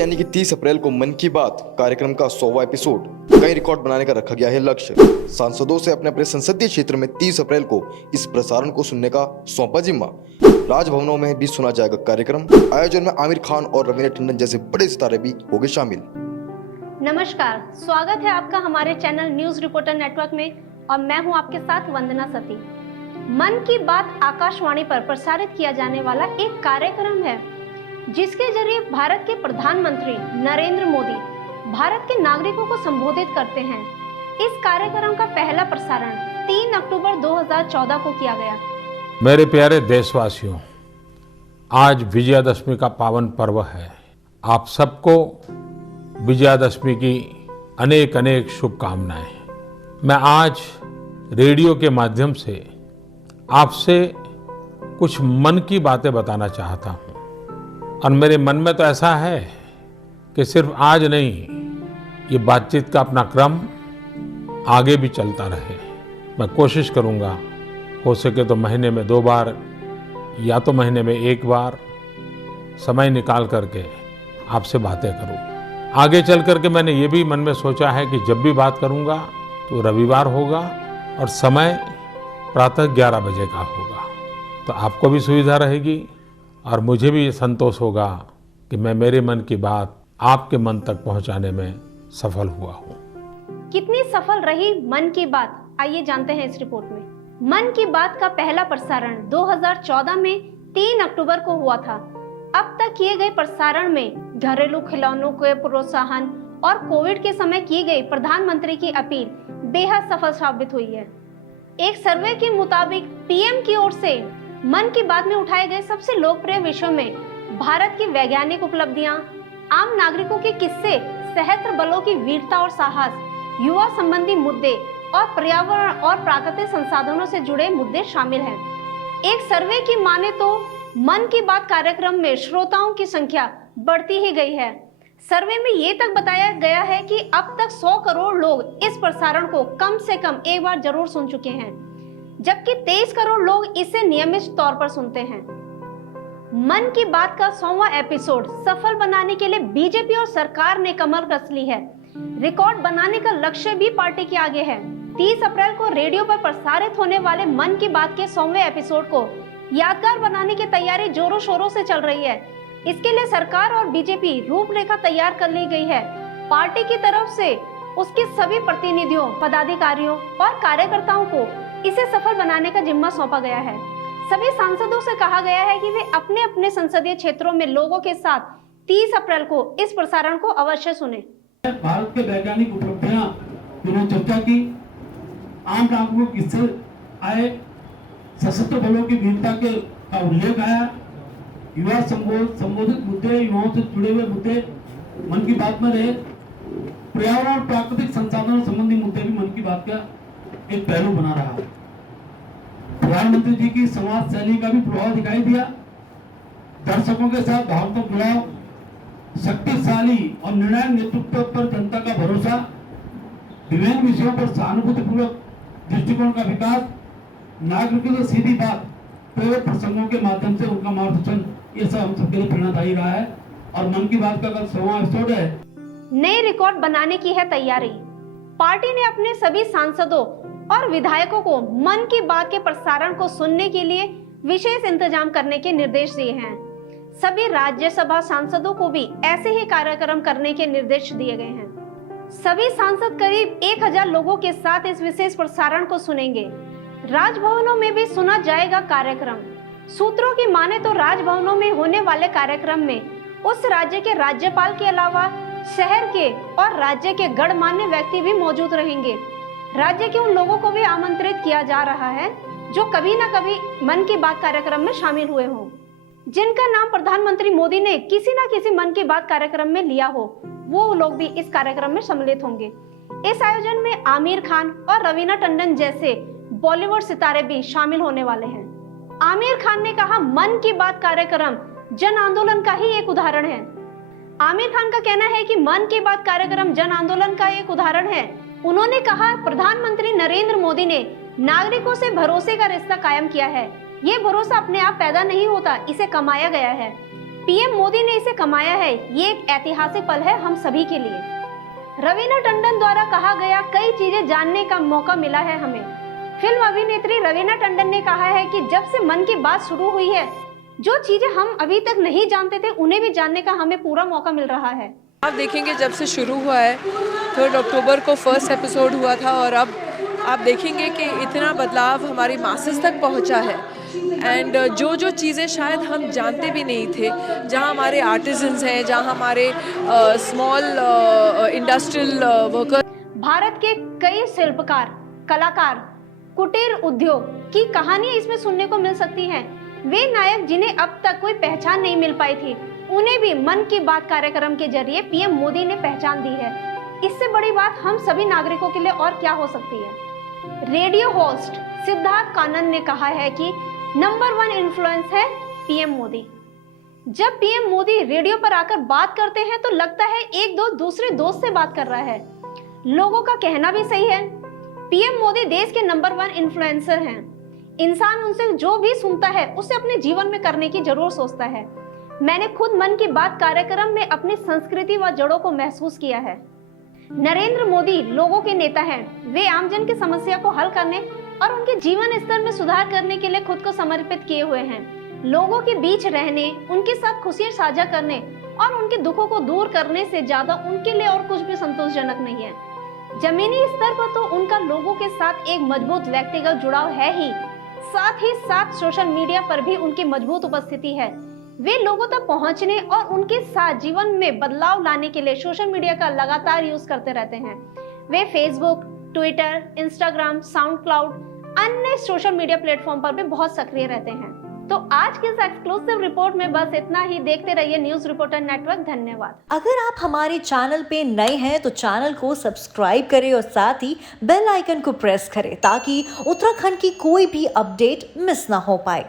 यानी कि 30 अप्रैल को मन की बात कार्यक्रम का 100वां एपिसोड कई रिकॉर्ड बनाने का रखा गया है लक्ष्य। सांसदों से अपने अपने संसदीय क्षेत्र में 30 अप्रैल को इस प्रसारण को सुनने का सौंपा जिम्मा। राजभवनों में भी सुना जाएगा कार्यक्रम। आयोजन में आमिर खान और रवीना टंडन जैसे बड़े सितारे भी होंगे शामिल। नमस्कार, स्वागत है आपका हमारे चैनल न्यूज रिपोर्टर नेटवर्क में और मैं हूं आपके साथ वंदना सती। मन की बात आकाशवाणी पर प्रसारित किया जाने वाला एक कार्यक्रम है जिसके जरिए भारत के प्रधानमंत्री नरेंद्र मोदी भारत के नागरिकों को संबोधित करते हैं। इस कार्यक्रम का पहला प्रसारण 3 अक्टूबर 2014 को किया गया। मेरे प्यारे देशवासियों, आज विजयादशमी का पावन पर्व है। आप सबको विजयादशमी की अनेक अनेक शुभकामनाएं। मैं आज रेडियो के माध्यम से आपसे कुछ मन की बातें बताना चाहता हूं और मेरे मन में तो ऐसा है कि सिर्फ आज नहीं, ये बातचीत का अपना क्रम आगे भी चलता रहे। मैं कोशिश करूंगा हो सके तो महीने में 2 बार या तो महीने में 1 बार समय निकाल करके आपसे बातें करूं। आगे चल करके मैंने ये भी मन में सोचा है कि जब भी बात करूंगा तो रविवार होगा और समय प्रातः 11 बजे का होगा, तो आपको भी सुविधा रहेगी और मुझे भी ये संतोष होगा कि मैं मेरे मन की बात आपके मन तक पहुंचाने में सफल हुआ हूं। कितनी सफल रही मन की बात, आइए जानते हैं इस रिपोर्ट में। मन की बात का पहला प्रसारण 2014 में 3 अक्टूबर को हुआ था। अब तक किए गए प्रसारण में घरेलू खिलौनों के प्रोत्साहन और कोविड के समय की गई प्रधानमंत्री की अपील बेहद सफल साबित हुई है। एक सर्वे के मुताबिक पीएम की ओर से मन की बात में उठाए गए सबसे लोकप्रिय विषयों में भारत की वैज्ञानिक उपलब्धियां, आम नागरिकों के किस्से, सशस्त्र बलों की वीरता और साहस, युवा संबंधी मुद्दे और पर्यावरण और प्राकृतिक संसाधनों से जुड़े मुद्दे शामिल हैं। एक सर्वे की माने तो मन की बात कार्यक्रम में श्रोताओं की संख्या बढ़ती ही गई है। सर्वे में ये तक बताया गया है कि अब तक 100 करोड़ लोग इस प्रसारण को कम से कम एक बार जरूर सुन चुके हैं, जबकि 23 करोड़ लोग इसे नियमित तौर पर सुनते हैं। मन की बात का 100वां एपिसोड सफल बनाने के लिए बीजेपी और सरकार ने कमर कस ली है। रिकॉर्ड बनाने का लक्ष्य भी पार्टी के आगे है। 30 अप्रैल को रेडियो पर प्रसारित होने वाले मन की बात के 100वें एपिसोड को यादगार बनाने की तैयारी जोरों शोरों से चल रही है। इसके लिए सरकार और बीजेपी रूपरेखा तैयार कर ली गई है। पार्टी की तरफ से उसके सभी प्रतिनिधियों, पदाधिकारियों और कार्यकर्ताओं को इसे सफल बनाने का जिम्मा सौंपा गया है। सभी सांसदों से कहा गया है कि वे अपने अपने संसदीय क्षेत्रों में लोगों के साथ 30 अप्रैल को इस प्रसारण को अवश्य सुने। भारत के वैज्ञानिक उपलब्धियां उन्होंने चर्चा की, आम नागरिकों के किस्से आए, सशस्त्र बलों की वीरता के का उल्लेख आया, युवा संबोधित मुद्दे, युवाओं से जुड़े हुए मुद्दे मन की बात में रहे, पर्यावरण और प्राकृतिक संसाधनों संबंधी मुद्दे भी मन की बात का एक पहलू बना रहा। प्रधानमंत्री जी की संवाद शैली का भी प्रभाव दिखाई दिया। दर्शकों के साथ भावनात्मक जुड़ाव, शक्तिशाली और निर्णायक नेतृत्व पर जनता का भरोसा, विभिन्न विषयों पर सहानुभूतिपूर्वक दृष्टिकोण का विकास, नागरिकों से सीधी बात, प्रेरक प्रसंगों के माध्यम से उनका मार्गदर्शन, ये सब हम सबके लिए प्रेरणादायी रहा है। और मन की बात का कल 100वां एपिसोड है। नए रिकॉर्ड बनाने की है तैयारी। पार्टी ने अपने सभी सांसदों और विधायकों को मन की बात के प्रसारण को सुनने के लिए विशेष इंतजाम करने के निर्देश दिए हैं। सभी राज्यसभा सांसदों को भी ऐसे ही कार्यक्रम करने के निर्देश दिए गए हैं। सभी सांसद करीब 1000 लोगों के साथ इस विशेष प्रसारण को सुनेंगे। राजभवनों में भी सुना जाएगा कार्यक्रम। सूत्रों की माने तो राजभवनों में होने वाले कार्यक्रम में उस राज्य के राज्यपाल के अलावा शहर के और राज्य के गणमान्य व्यक्ति भी मौजूद रहेंगे। राज्य के उन लोगों को भी आमंत्रित किया जा रहा है जो कभी न कभी मन की बात कार्यक्रम में शामिल हुए हों, जिनका नाम प्रधानमंत्री मोदी ने किसी न किसी मन की बात कार्यक्रम में लिया हो, वो लोग भी इस कार्यक्रम में सम्मिलित होंगे। इस आयोजन में आमिर खान और रवीना टंडन जैसे बॉलीवुड सितारे भी शामिल होने वाले हैं। आमिर खान ने कहा, मन की बात कार्यक्रम जन आंदोलन का ही एक उदाहरण है। आमिर खान का कहना है कि मन की बात कार्यक्रम जन आंदोलन का एक उदाहरण है। उन्होंने कहा, प्रधानमंत्री नरेंद्र मोदी ने नागरिकों से भरोसे का रिश्ता कायम किया है। ये भरोसा अपने आप पैदा नहीं होता, इसे कमाया गया है। पीएम मोदी ने इसे कमाया है। ये एक ऐतिहासिक पल है हम सभी के लिए। रवीना टंडन द्वारा कहा गया कई चीजें जानने का मौका मिला है हमें। फिल्म अभिनेत्री रवीना टंडन ने कहा है कि जब से मन की बात शुरू हुई है, जो चीजें हम अभी तक नहीं जानते थे उन्हें भी जानने का हमें पूरा मौका मिल रहा है। आप देखेंगे जब से शुरू हुआ है 3 अक्टूबर को फर्स्ट एपिसोड हुआ था और अब आप देखेंगे कि इतना बदलाव हमारी मासेस तक पहुंचा है। एंड जो चीज़ें शायद हम जानते भी नहीं थे, जहां हमारे आर्टिजन्स हैं, जहां हमारे स्मॉल इंडस्ट्रियल वर्कर, भारत के कई शिल्पकार, कलाकार, कुटीर उद्योग की कहानियां इसमें सुनने को मिल सकती हैं। वे नायक जिन्हें अब तक कोई पहचान नहीं मिल पाई थी, उन्हें भी मन की बात कार्यक्रम के जरिए पीएम मोदी ने पहचान दी है। इससे बड़ी बात हम सभी नागरिकों के लिए और क्या हो सकती है। रेडियो होस्ट सिद्धार्थ कानन ने कहा है कि नंबर 1 इन्फ्लुएंस है पीएम मोदी। जब पीएम मोदी रेडियो पर आकर बात करते हैं तो लगता है एक दो दूसरे दोस्त से बात कर रहा है। लोगों का कहना भी सही है, पीएम मोदी देश के नंबर 1 इन्फ्लुएंसर हैं। इंसान उनसे जो भी सुनता है उसे अपने जीवन में करने की जरूर सोचता है। मैंने खुद मन की बात कार्यक्रम में अपनी संस्कृति व जड़ों को महसूस किया है। नरेंद्र मोदी लोगों के नेता हैं। वे आमजन की समस्या को हल करने और उनके जीवन स्तर में सुधार करने के लिए खुद को समर्पित किए हुए हैं। लोगों के बीच रहने, उनके साथ खुशियां साझा करने और उनके दुखों को दूर करने से ज्यादा उनके लिए और कुछ भी संतोषजनक नहीं है। जमीनी स्तर पर तो उनका लोगों के साथ एक मजबूत व्यक्तिगत जुड़ाव है ही साथ सोशल मीडिया पर भी उनकी मजबूत उपस्थिति है। वे लोगों तक पहुंचने और उनके साथ जीवन में बदलाव लाने के लिए सोशल मीडिया का लगातार यूज करते रहते हैं। वे Facebook, Twitter, Instagram, SoundCloud, अन्य सोशल मीडिया प्लेटफॉर्म पर भी बहुत सक्रिय रहते हैं। तो आज के इस एक्सक्लूसिव रिपोर्ट में बस इतना ही। देखते रहिए न्यूज रिपोर्टर नेटवर्क। धन्यवाद। अगर आप हमारे चैनल पे नए हैं तो चैनल को सब्सक्राइब करें और साथ ही बेल आइकन को प्रेस करें ताकि उत्तराखंड की कोई भी अपडेट मिस ना हो पाए।